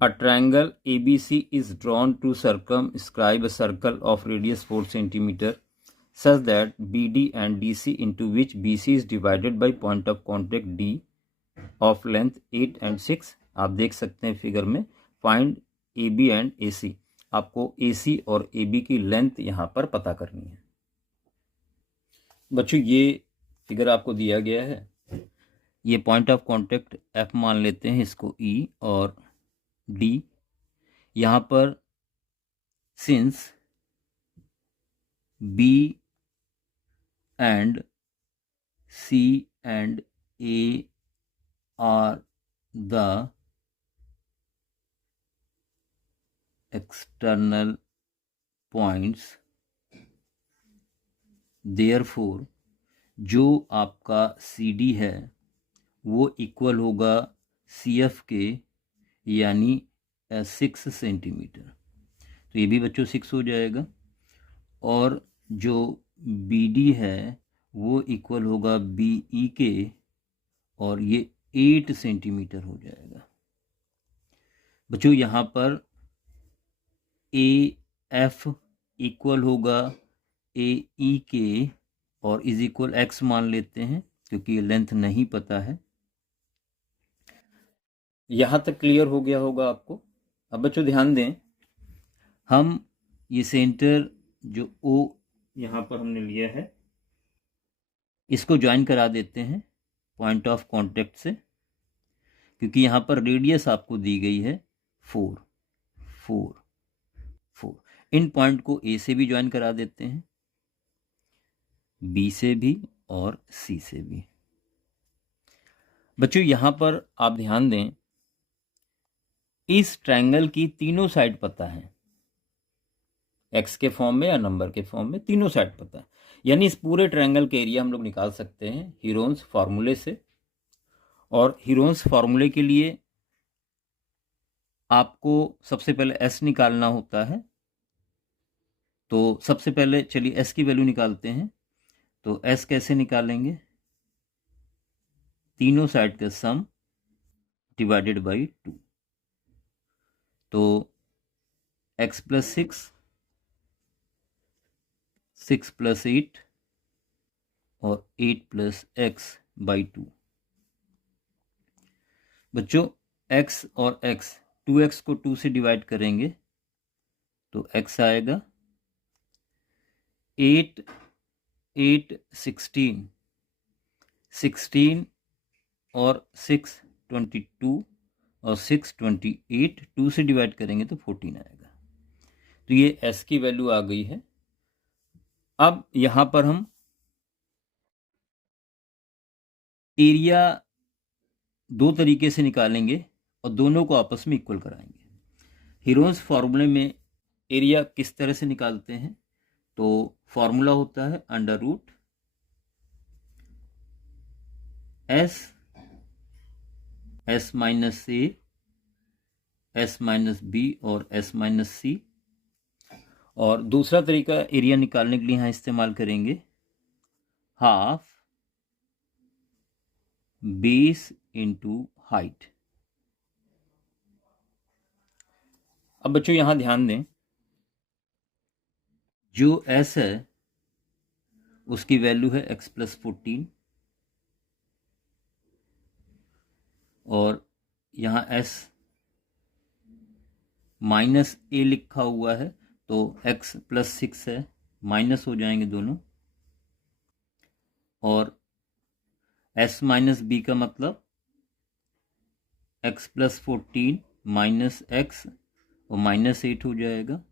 A triangle ABC is drawn to circumscribe a circle of radius 4 cm such that BD and DC, into which BC is divided by point of contact D of length 8 and 6. आप देख सकते हैं figure में, find AB and AC, आपको AC और AB की length यहां पर पता करनी है। बच्चों ये फिगर आपको दिया गया है, ये पॉइंट ऑफ कांटेक्ट F मान लेते हैं इसको E और D। यहां पर since B and C and A are the external points, therefore जो आपका CD है वो इक्वल होगा CF के, यानी 6 सेंटीमीटर। तो ये भी बच्चों 6 हो जाएगा। और जो BD है वो इक्वल होगा BE के, और ये 8 सेंटीमीटर हो जाएगा। बच्चों यहाँ पर AF इक्वल होगा AE के, और इज इक्वल X मान लेते हैं क्योंकि ये लेंथ नहीं पता है। यहाँ तक क्लियर हो गया होगा आपको। अब बच्चों ध्यान दें, हम ये सेंटर जो O यहाँ पर हमने लिया है इसको ज्वाइन करा देते हैं पॉइंट ऑफ कांटेक्ट से, क्योंकि यहाँ पर रेडियस आपको दी गई है 4 4 4। इन पॉइंट को A से भी ज्वाइन करा देते हैं, B से भी और C से भी। बच्चों यहाँ पर आप ध्यान दें, इस ट्रायंगल की तीनों साइड पता है, एक्स के फॉर्म में या नंबर के फॉर्म में, तीनों साइड पता है। यानी इस पूरे ट्रायंगल के एरिया हम लोग निकाल सकते हैं हीरोन्स फार्मूले से। और हीरोन्स फार्मूले के लिए आपको सबसे पहले S निकालना होता है। तो सबसे पहले चलिए S की वैल्यू निकालते हैं। तो S कैसे निकालेंगे? तीनों साइड का सम डिवाइडेड बाई 2। तो x प्लस 6, 6 प्लस 8 और 8 प्लस x बाई 2। बच्चों x और x, 2x को 2 से डिवाइड करेंगे तो x आएगा 8 8 16 16 और 6 22 और 6 28, 2 से डिवाइड करेंगे तो 14 आएगा। तो ये s की वैल्यू आ गई है। अब यहां पर हम एरिया दो तरीके से निकालेंगे और दोनों को आपस में इक्वल कराएंगे। हीरोन्स फार्मूले में एरिया किस तरह से निकालते हैं? तो फॉर्मूला होता है under root S minus A, S minus B और S माइनस C। और दूसरा तरीका एरिया निकालने के लिए यहां इस्तेमाल करेंगे हाफ बेस इंटू हाइट। अब बच्चों यहां ध्यान दें, जो S है उसकी वैल्यू है x प्लस 14, और यहां S माइनस A लिखा हुआ है तो x प्लस 6 है, माइनस हो जाएंगे दोनों। और S माइनस B का मतलब x प्लस 14 माइनस x और माइनस 8 हो जाएगा।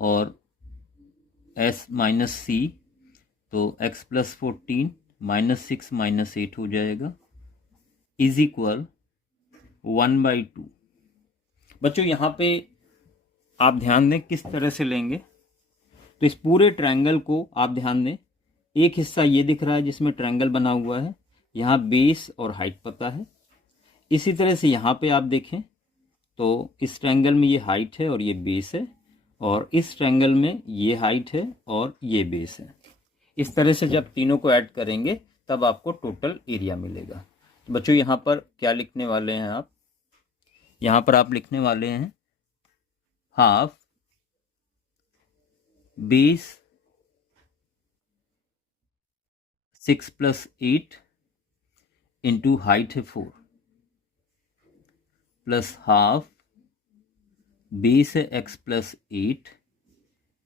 और S माइनस C तो x प्लस 14 माइनस 6 माइनस 8 हो जाएगा, इज इक्वल 1/2। बच्चों यहाँ पे आप ध्यान दें किस तरह से लेंगे। तो इस पूरे ट्रायंगल को आप ध्यान दें, एक हिस्सा ये दिख रहा है जिसमें ट्रायंगल बना हुआ है, यहाँ बेस और हाइट पता है। इसी तरह से यहाँ पे आप देखें तो इस ट्रायंगल में ये हाइट है और ये बेस है, और इस ट्रायंगल में ये हाइट है और ये बेस है। इस तरह से जब तीनों को ऐड करेंगे तब आपको टोटल एरिया मिलेगा। तो बच्चों यहाँ पर क्या लिखने वाले हैं आप? यहाँ पर आप लिखने वाले हैं हाफ बेस 6 + 8 इंटू हाइट है 4 प्लस हाफ बेस है x + 8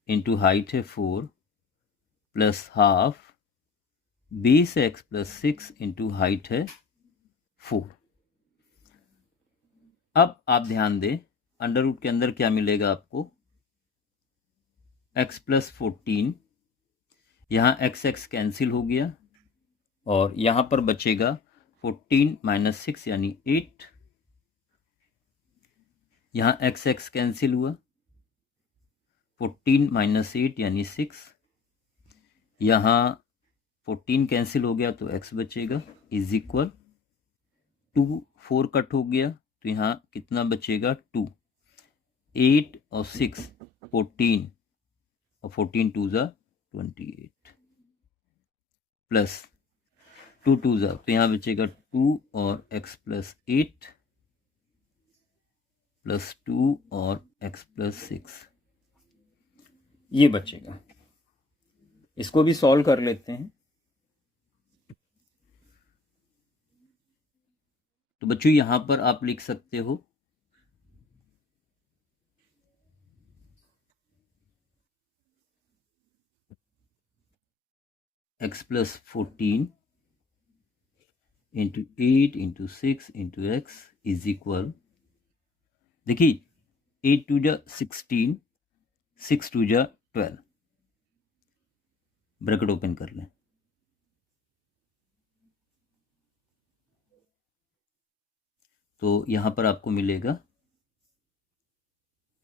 इंटू हाइट है 4 प्लस हाफ बेस है x + 6 इंटू हाइट है 4। अब आप ध्यान दें, अंडर रूट के अंदर क्या मिलेगा आपको, x + 14, यहाँ x कैंसिल हो गया और यहाँ पर बचेगा 14 - 6 यानी 8, यहाँ x कैंसिल हुआ, 14 - 8 यानी 6, यहाँ 14 कैंसिल हो गया तो x बचेगा इज इक्वल 2, 4 कट हो गया तो यहाँ कितना बचेगा 2, 8 और 6 14 और 14 2 ज़ा 28 प्लस 2 2 ज़ा तो यहाँ बचेगा 2 और x + 8 प्लस 2 और x + 6 ये बचेगा। इसको भी सॉल्व कर लेते हैं। तो बच्चों यहां पर आप लिख सकते हो x + 14 into 8 into 6 into x is equal, देखिए 8 2 ज़ा 16, 6 2 ज़ा 12, ब्रैकेट ओपन कर लें, तो यहां पर आपको मिलेगा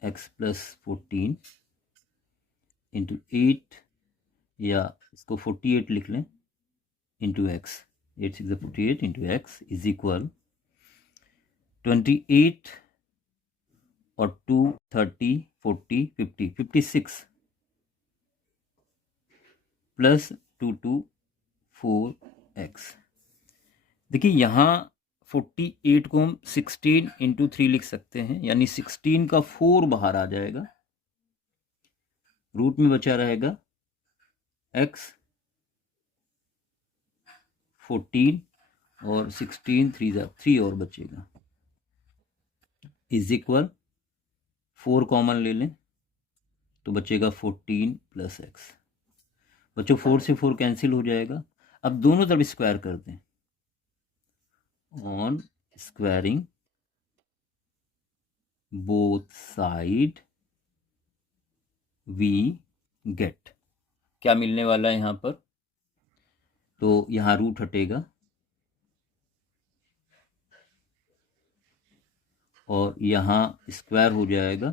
x + 14 इंटू 8 या इसको 48 लिख लें into x, 8 6 48 into x is equal 28 और 2 30 40 50 56 प्लस 2 2 4x। देखिए यहाँ 48 को हम 16 इंटू 3 लिख सकते हैं, यानी 16 का 4 बाहर आ जाएगा, रूट में बचा रहेगा x 14 और 16 3 ज़ा 3 और बचेगा इज इक्वल 4 कॉमन ले लें तो बचेगा 14 + x। बच्चों 4 से 4 कैंसिल हो जाएगा। अब दोनों तरफ स्क्वायर कर दें, on squaring both side we get, क्या मिलने वाला है यहाँ पर, तो यहाँ रूट हटेगा और यहाँ स्क्वायर हो जाएगा,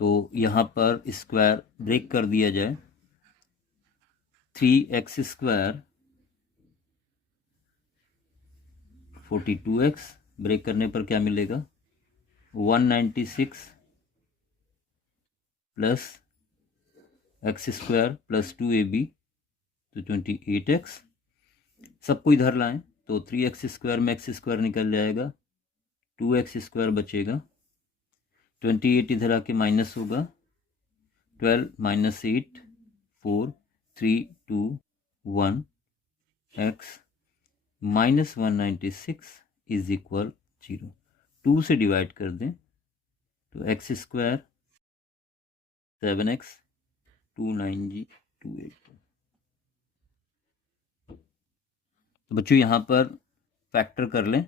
तो यहाँ पर स्क्वायर ब्रेक कर दिया जाए, 3x² 42x ब्रेक करने पर क्या मिलेगा 196 प्लस x² प्लस 2ab तो 28x, सबको इधर लाएं तो 3x² में x² निकल जाएगा, 2x² बचेगा, 28 इधर आके माइनस होगा, 12 - 8 4 3 2 1 x माइनस 196 इज इक्वल 0। 2 से डिवाइड कर दें तो x² 7x 2 9 जी 2 8। तो बच्चों यहाँ पर फैक्टर कर लें,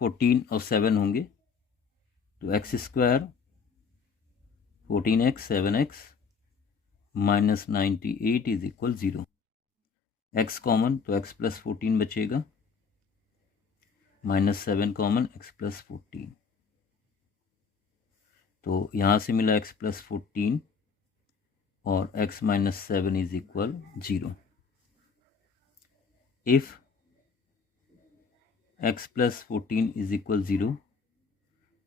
14 और 7 होंगे तो x² 14x 7x minus 98 is equal 0, x common तो x + 14 बचेगा, -7 कॉमन x + 14, तो यहाँ से मिला x + 14 और x - 7 is equal 0। If x + 14 is equal 0,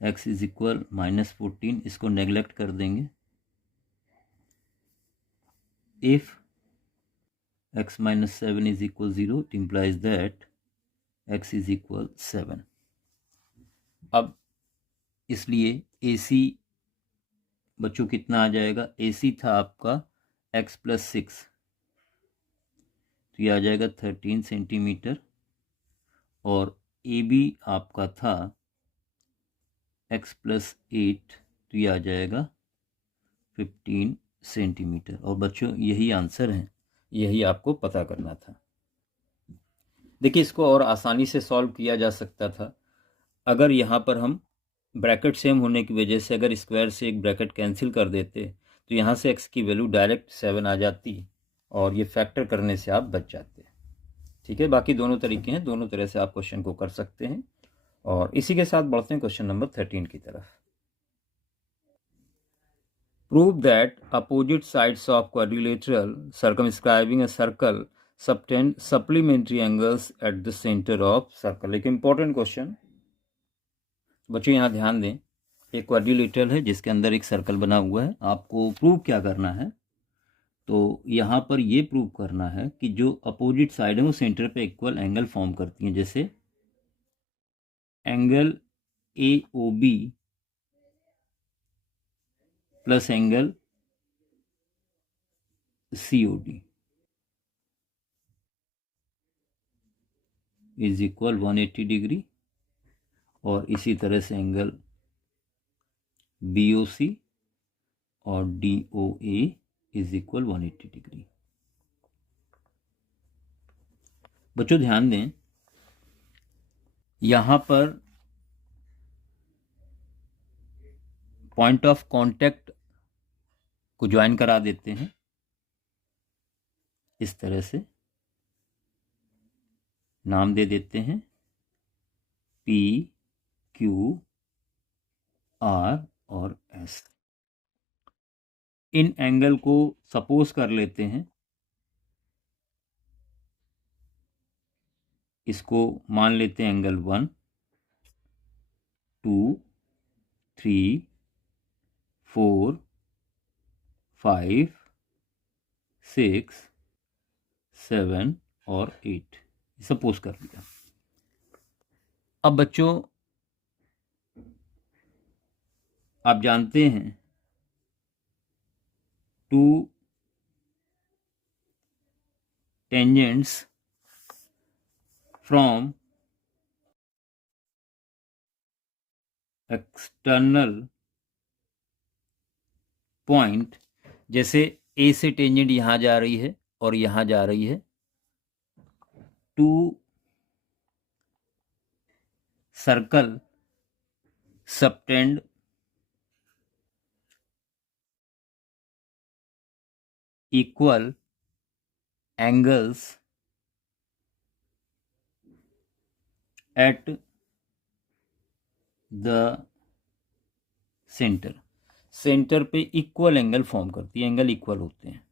x is equal -14, इसको नेग्लेक्ट कर देंगे, if x - 7 is equal 0, it implies that x is equal 7। अब इसलिए AC बच्चों कितना आ जाएगा, AC था आपका x + 6, तो ये आ जाएगा 13 सेंटीमीटर, और AB आपका था x + 8, तो ये आ जाएगा 15 सेंटीमीटर। और बच्चों यही आंसर है, यही आपको पता करना था। देखिए इसको और आसानी से सॉल्व किया जा सकता था अगर यहाँ पर हम ब्रैकेट सेम होने की वजह से अगर स्क्वायर से एक ब्रैकेट कैंसिल कर देते, तो यहाँ से x की वैल्यू डायरेक्ट 7 आ जाती और ये फैक्टर करने से आप बच जाते। ठीक है, बाकी दोनों तरीके हैं, दोनों तरह से आप क्वेश्चन को कर सकते हैं। और इसी के साथ बढ़ते हैं क्वेश्चन नंबर 13 की तरफ। Prove that opposite sides of quadrilateral circumscribing a circle subtend supplementary angles at the centre of circle. एक इंपॉर्टेंट क्वेश्चन बच्चों, यहाँ ध्यान दें। एक क्वाड्रिलेटरल है जिसके अंदर एक सर्कल बना हुआ है। आपको प्रूव क्या करना है, तो यहाँ पर ये प्रूव करना है कि जो अपोजिट साइड है वो सेंटर पे इक्वल एंगल फॉर्म करती हैं। जैसे angle AOB plus angle COD is equal 180 degree, और इसी तरह से एंगल BOC और DOA इज इक्वल 180 डिग्री। बच्चों ध्यान दें, यहां पर पॉइंट ऑफ कांटेक्ट को ज्वाइन करा देते हैं इस तरह से, नाम दे देते हैं P, Q, R और S। इन एंगल को सपोज कर लेते हैं, इसको मान लेते हैं एंगल 1, 2, 3, 4, 5, 6, 7 और 8 सपोज कर लिया। अब बच्चों आप जानते हैं two tangents from external point, जैसे A से टेंजेंट यहां जा रही है और यहां जा रही है, to circle subtend equal angles at the centre. Centre पे इक्वल एंगल फॉर्म करती है, एंगल इक्वल होते हैं।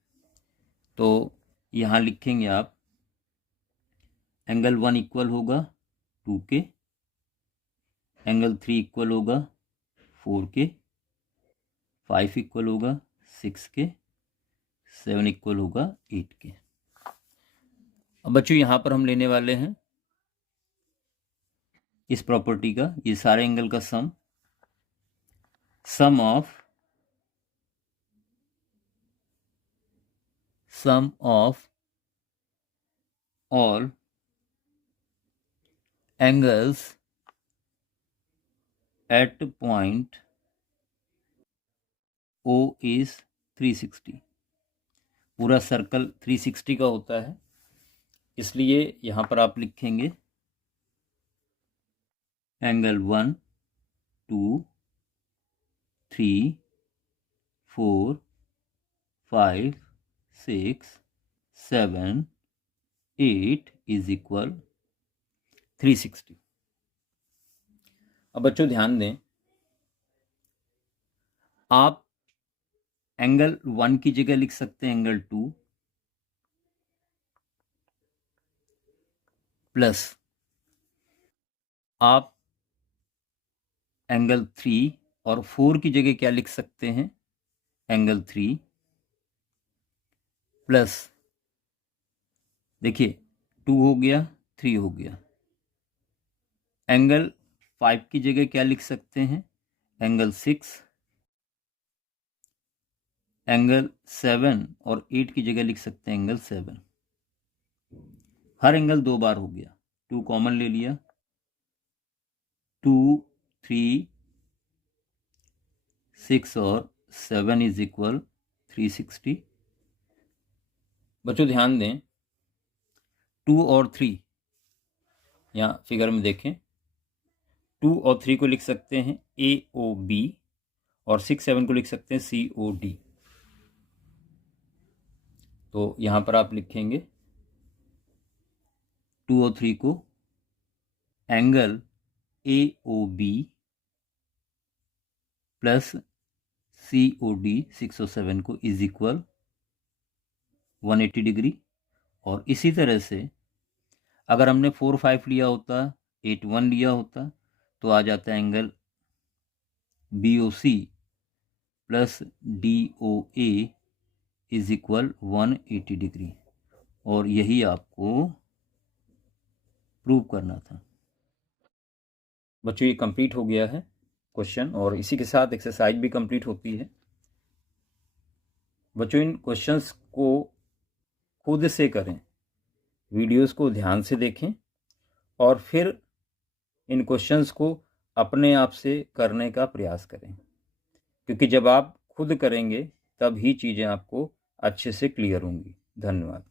तो यहां लिखेंगे आप एंगल 1 इक्वल होगा 2 के, एंगल 3 इक्वल होगा 4 के, 5 इक्वल होगा 6 के, 7 इक्वल होगा 8 के। अब बच्चों यहां पर हम लेने वाले हैं इस प्रॉपर्टी का, ये सारे एंगल का sum of all angles at point O is 360। पूरा सर्कल 360 का होता है, इसलिए यहां पर आप लिखेंगे एंगल 1, 2, 3, 4, 5, 6, 7, 8 इज इक्वल 360। अब बच्चों ध्यान दें, आप एंगल 1 की जगह लिख सकते हैं एंगल 2 प्लस आप एंगल 3 और 4 की जगह क्या लिख सकते हैं, एंगल 3 प्लस, देखिए 2 हो गया 3 हो गया, एंगल 5 की जगह क्या लिख सकते हैं, एंगल 6, एंगल 7 और 8 की जगह लिख सकते हैं एंगल 7। हर एंगल 2 बार हो गया, 2 कॉमन ले लिया, 2, 3, 6 और 7 इज इक्वल 360। बच्चों ध्यान दें, 2 और 3 यहाँ फिगर में देखें, 2 और 3 को लिख सकते हैं AOB और 6, 7 को लिख सकते हैं COD। तो यहाँ पर आप लिखेंगे 2 और 3 को एंगल AOB प्लस COD 6 और 7 को इज इक्वल 180 डिग्री। और इसी तरह से अगर हमने 4, 5 लिया होता, 8, 1 लिया होता, तो आ जाता है angle BOC plus DOA is equal 180 degree. और यही आपको प्रूव करना था। बच्चों ये कंप्लीट हो गया है क्वेश्चन, और इसी के साथ एक्सरसाइज भी कंप्लीट होती है। बच्चों इन क्वेश्चंस को खुद से करें, वीडियोस को ध्यान से देखें और फिर इन क्वेश्चंस को अपने आप से करने का प्रयास करें, क्योंकि जब आप खुद करेंगे तब ही चीज़ें आपको अच्छे से क्लियर होंगी। धन्यवाद।